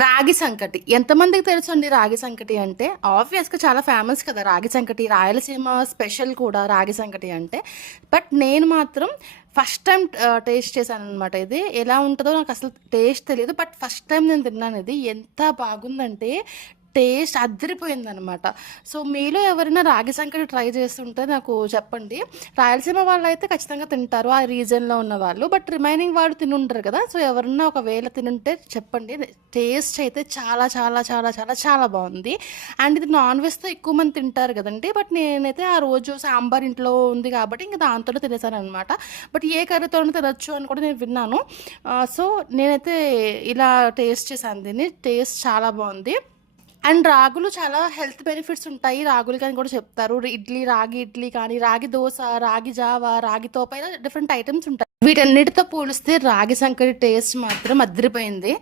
రాగి సంకటి ఎంతమందికి తెలుసండి? రాగి సంకటి అంటే ఆబ్వియస్గా చాలా ఫేమస్ కదా రాగి సంకటి, రాయలసీమ స్పెషల్ కూడా రాగి సంకటి అంటే. బట్ నేను మాత్రం ఫస్ట్ టైం టేస్ట్ చేశాను అనమాట. ఇది ఎలా ఉంటుందో నాకు అసలు టేస్ట్ తెలియదు, బట్ ఫస్ట్ టైం నేను తిన్నాను. ఇది ఎంత బాగుందంటే టేస్ట్ అదిరిపోయిందనమాట. సో మీలో ఎవరైనా రాగి సంకటి ట్రై చేస్తుంటే నాకు చెప్పండి. రాయలసీమ వాళ్ళు అయితే ఖచ్చితంగా తింటారు, ఆ రీజన్లో ఉన్న వాళ్ళు. బట్ రిమైనింగ్ వాళ్ళు తినుంటారు కదా, సో ఎవరన్నా ఒకవేళ తినుంటే చెప్పండి. టేస్ట్ అయితే చాలా చాలా చాలా చాలా చాలా బాగుంది. అండ్ ఇది నాన్ వెజ్తో ఎక్కువ మంది తింటారు కదండి, బట్ నేనైతే ఆ రోజు సాంబార్ ఇంట్లో ఉంది కాబట్టి ఇంకా దాంతోనే తినేసాను అనమాట. బట్ ఏ కర్రీతోనే తినొచ్చు అని కూడా నేను విన్నాను. సో నేనైతే ఇలా టేస్ట్ చేశాను దీన్ని. టేస్ట్ చాలా బాగుంది. అండ్ రాగులు చాలా హెల్త్ బెనిఫిట్స్ ఉంటాయి రాగులకి అని కూడా చెప్తారు. రాగి ఇడ్లీ కానీ, రాగి దోశ, రాగి జావా, రాగి తోప, ఇలా డిఫరెంట్ ఐటమ్స్ ఉంటాయి. వీటన్నిటితో పోలిస్తే రాగి సంకటి టేస్ట్ మాత్రం అదిరిపోయింది.